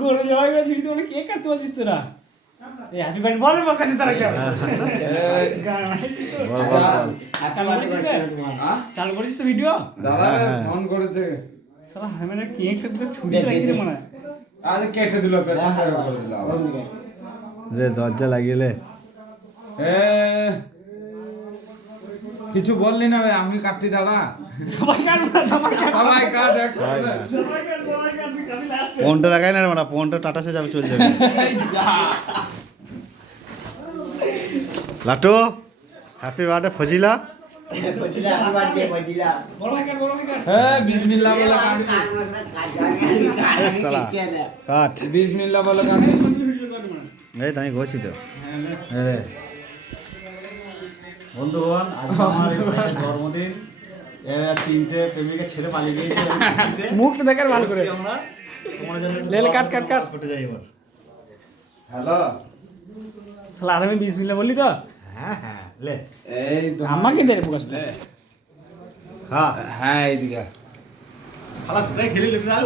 গরু জবাই করে ছিড়ি তো মানে কেক কাটতে বলছিস তোরা এই হ্যাপি বার্থডে বল আমার কাছে তারা কেন চালু করেছিস তো ভিডিও দাদা ফোন করেছে সালা হ্যামের কেকটা তো ছুটি রাখি দে মনে হয় আজ কেটে দিল করে দিল দে দরজা লাগিয়ে কিছু বললি না ভাই আমি কাটছি দাদা সবাই কাটবে না সবাই সবাই কাট সবাই কাটবে আমি লাস্ট ফোনটা দেখাই না মানে ফোনটা টাটাসে যাবে চলে যাবে লাটু হ্যাপি বার্থডে ফজিলা বড় ভাই কাট হ্যাঁ বিসমিল্লাহ বলে এ সালা কাট বিসমিল্লাহ বলে কাট এই তো আমি ঘুরছি তো হ্যাঁ বন্ধুগণ আজ আমার এই ভাইয়ের জন্মদিন এরা তিনটে প্রেমিকা ছেড়ে পালিয়ে গিয়েছে মুখটা দেখার ভালো করে আমরা তোমার জন্য লে, লে, কাট, কাট, কাট। করতে যাই এবার হ্যালো সালা আর আমি বিসমিল্লাহ বললি তো হ্যাঁ হ্যাঁ লে এই তো আমাকে দে রে প্রকাশ হ্যাঁ হ্যাঁ এইদিকে শালা কোথায় খেলি লিটারাল